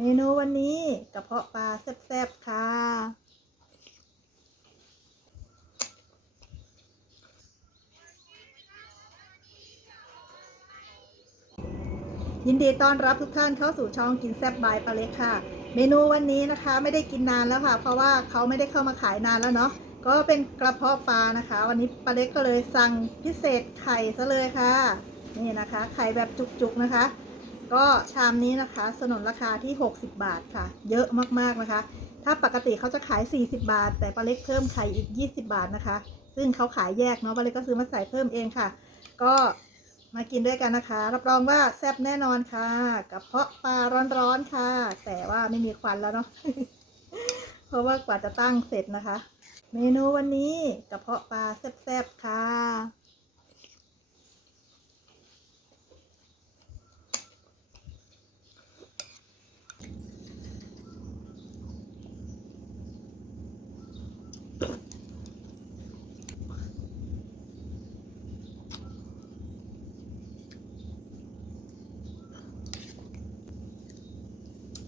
เมนูวันนี้กระเพาะปลาแซ่บๆ ค่ะ ยินดีต้อนรับทุกท่านเข้าสู่ช่องกินแซ่บบายปลาเล็กค่ะ เมนูวันนี้นะคะไม่ได้กินนานแล้วค่ะ เพราะว่าเขาไม่ได้เข้ามาขายนานแล้วเนาะก็เป็นกระเพาะปลานะคะ วันนี้ปลาเล็กก็เลยสั่งพิเศษไข่ซะเลยค่ะ นี่นะคะ ไข่แบบจุกๆนะคะ ก็ชามนี้นะคะสนนราคาที่ 60 บาทค่ะ เยอะมากๆนะคะ ถ้าปกติเขาจะขาย 40 บาท แต่ปลาเล็กเพิ่มไข่อีก 20 บาทนะคะ ซึ่งเขาขายแยกเนาะปลาเล็กก็ซื้อมาใส่เพิ่มเองค่ะ ก็มากินด้วยกันนะคะ รับรองว่าแซ่บแน่นอนค่ะ กับเพาะปลาร้อนๆค่ะ แต่ว่าไม่มีควันแล้วเนาะเพราะว่ากว่าจะตั้งเสร็จนะคะ เมนูวันนี้กระเพาะปลาแซ่บๆค่ะ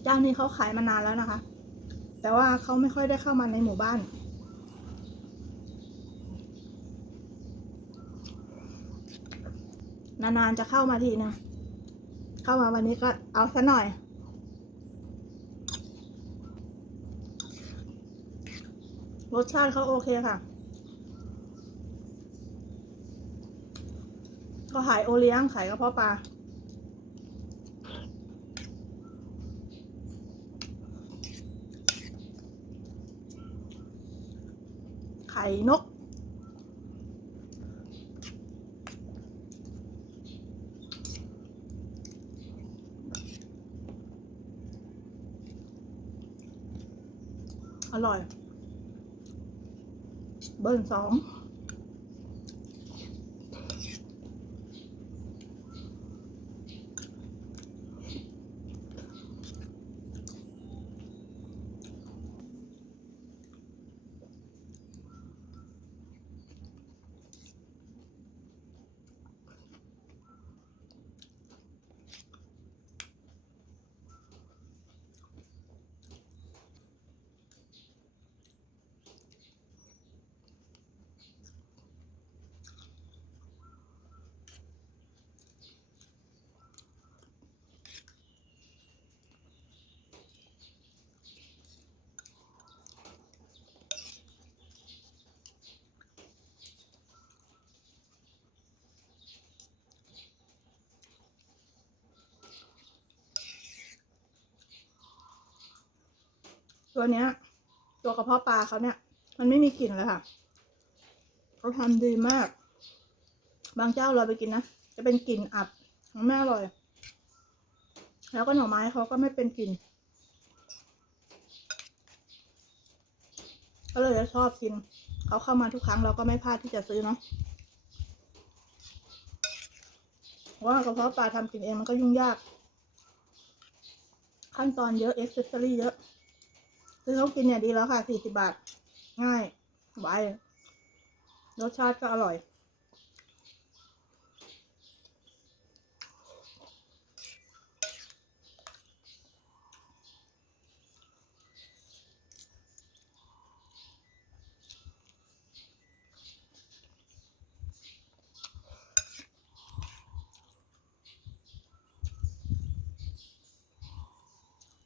เจ้านนี้เขาขายมานานแล้วนะคะ แต่ว่าเขาไม่ค่อยได้เข้ามาในหมู่บ้าน นานๆจะเข้ามาทีนึงเข้ามาวันนี้ก็เอาซะหน่อย รสชาติเขาโอเคค่ะ ก็ขายโอเลี้ยงขายกระเพาะปลา ไข่นก อร่อย เบอร์สอง ตัวเนี้ย ตัวกระเพาะปลาเขาเนี่ย มันไม่มีกลิ่นเลยค่ะเขาทำดีมาก บางเจ้าเราไปกินนะ จะเป็นกลิ่นอับมันไม่อร่อย แล้วก็หน่อไม้เขาก็ไม่เป็นกลิ่นก็เลยจะชอบกิน เขาเข้ามาทุกครั้งเราก็ไม่พลาดที่จะซื้อเนาะเพราะว่ากระเพาะปลาทำกินเองมันก็ยุ่งยาก ขั้นตอนเยอะเอ็กเซสซอรี่เยอะ ซื้อเขากินเนี่ยดีแล้วค่ะสี่สิบาท ง่ายไวรสชาติก็อร่อย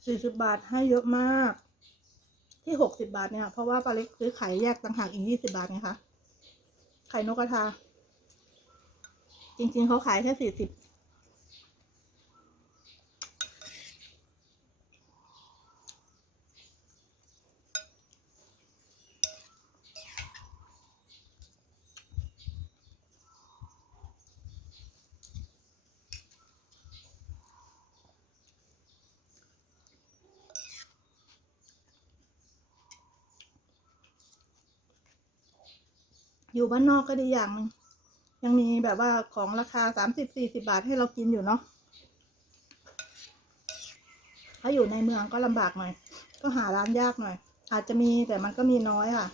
สี่สิบบาทให้เยอะมาก ที่หกสิบาทเนี่ยค่ะเพราะว่าปลาเล็กซื้อไข่แยกต่างหากอีกยี่สิบาทไงคะไข่นกกระทา จริงๆเขาขายแค่สี่สิบ อยู่บ้านนอกก็ดีอย่างหนึ่งยังมีแบบว่าของราคาสามสิบสี่สิบาทให้เรากินอยู่เนาะถ้าอยู่ในเมืองก็ลำบากหน่อย ก็หาร้านยากหน่อย อาจจะมีแต่มันก็มีน้อยค่ะ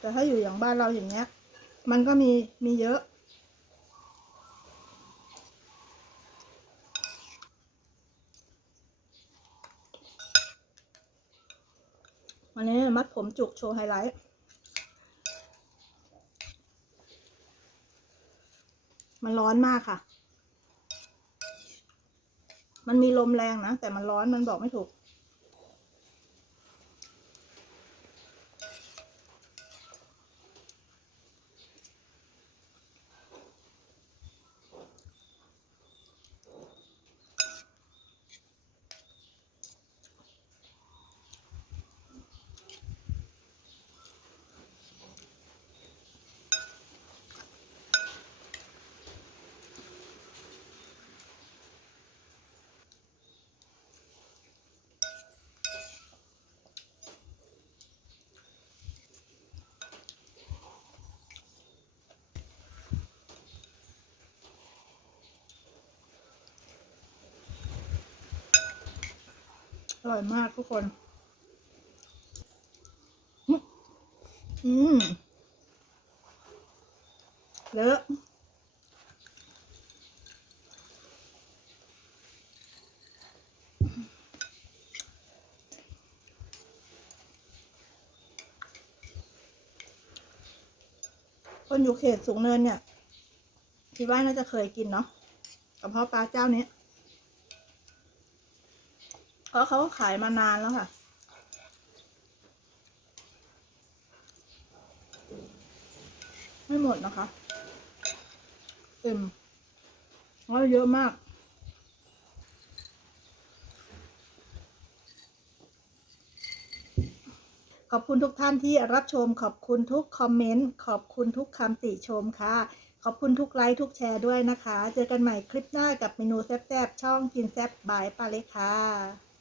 แต่ถ้าอยู่อย่างบ้านเราอย่างเงี้ย มันก็มีมีเยอะวันนี้มัดผมจุกโชว์ไฮไลท์ มันร้อนมากค่ะ มันมีลมแรงนะ แต่มันร้อนมันบอกไม่ถูก อร่อยมากทุกคน อืมเลอะคนอยู่เขตสูงเนินเนี่ยคิดว่าน่าจะเคยกินเนาะกระเพาะปลาเจ้านี้ เพราะเขาขายมานานแล้วค่ะ ไม่หมดนะคะเต็มแล้วเยอะมากขอบคุณทุกท่านที่รับชม ขอบคุณทุกคอมเมนต์ ขอบคุณทุกคำติชมค่ะ ขอบคุณทุกไลค์ทุกแชร์ด้วยนะคะ เจอกันใหม่คลิปหน้ากับเมนูแซ่บๆ ช่องกินแซ่บบายปาเล็กค่ะ